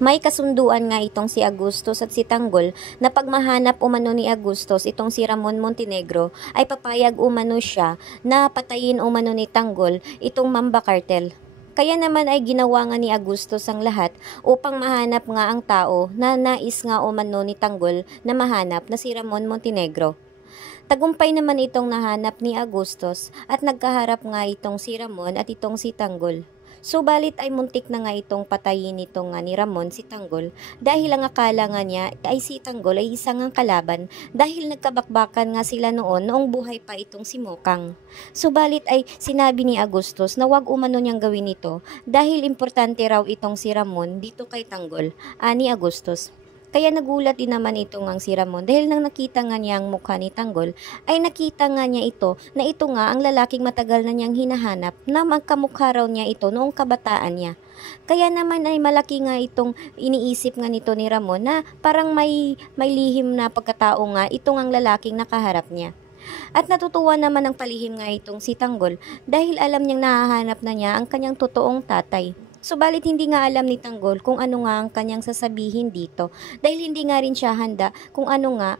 May kasunduan nga itong si Agustos at si Tanggol na pag mahanap umano ni Agustos itong si Ramon Montenegro ay papayag umano siya na patayin umano ni Tanggol itong Mamba Cartel. Kaya naman ay ginawa nga ni Agustos ang lahat upang mahanap nga ang tao na nais nga umano ni Tanggol na mahanap na si Ramon Montenegro. Tagumpay naman itong nahanap ni Agustos at nagkaharap nga itong si Ramon at itong si Tanggol. Subalit ay muntik na nga itong patayin itong nga ni Ramon si Tanggol dahil ang akala nga niya ay si Tanggol ay isang ang kalaban dahil nagkabakbakan nga sila noong buhay pa itong si Mokang. Subalit ay sinabi ni Agustos na wag umano niyang gawin ito dahil importante raw itong si Ramon dito kay Tanggol, ani Agustos. Kaya nagulat din naman ito ngang si Ramon dahil nang nakita nga niya ang mukha ni Tanggol ay nakita nga niya ito na ito nga ang lalaking matagal na niyang hinahanap na magkamukha raw niya ito noong kabataan niya. Kaya naman ay malaki nga itong iniisip nga nito ni Ramon na parang may lihim na pagkatao nga itong ang lalaking nakaharap niya. At natutuwa naman ang palihim nga itong si Tanggol dahil alam niyang nahahanap na niya ang kanyang totoong tatay. Subalit hindi nga alam ni Tanggol kung ano nga ang kanyang sasabihin dito dahil hindi nga rin siya handa kung ano nga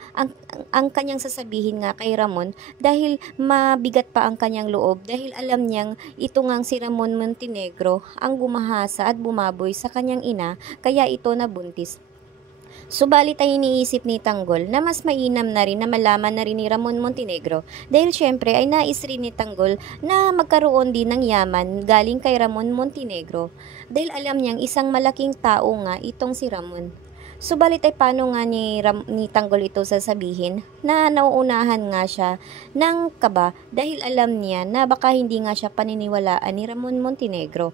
ang kanyang sasabihin nga kay Ramon dahil mabigat pa ang kanyang loob dahil alam niyang ito nga si Ramon Montenegro ang gumahasa at bumaboy sa kanyang ina kaya ito nabuntis. Subalit ay iniisip ni Tanggol na mas mainam na rin na malaman na rin ni Ramon Montenegro dahil syempre ay nais rin ni Tanggol na magkaroon din ng yaman galing kay Ramon Montenegro dahil alam niyang isang malaking tao nga itong si Ramon. Subalit ay paano nga ni Tanggol ito sasabihin na nauunahan nga siya ng kaba dahil alam niya na baka hindi nga siya paniniwalaan ni Ramon Montenegro.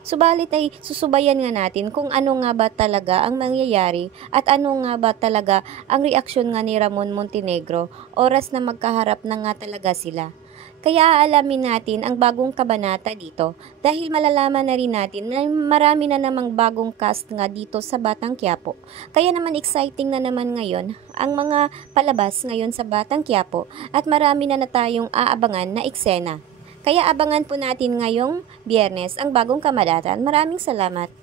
Subalit ay susubayan nga natin kung ano nga ba talaga ang mangyayari at ano nga ba talaga ang reaksyon nga ni Ramon Montenegro oras na magkaharap na nga talaga sila. Kaya aalamin natin ang bagong kabanata dito dahil malalaman na rin natin na marami na namang bagong cast nga dito sa Batang Quiapo. Kaya naman exciting na naman ngayon ang mga palabas ngayon sa Batang Quiapo at marami na tayong aabangan na eksena. Kaya abangan po natin ngayong Biyernes ang bagong kabanata. Maraming salamat.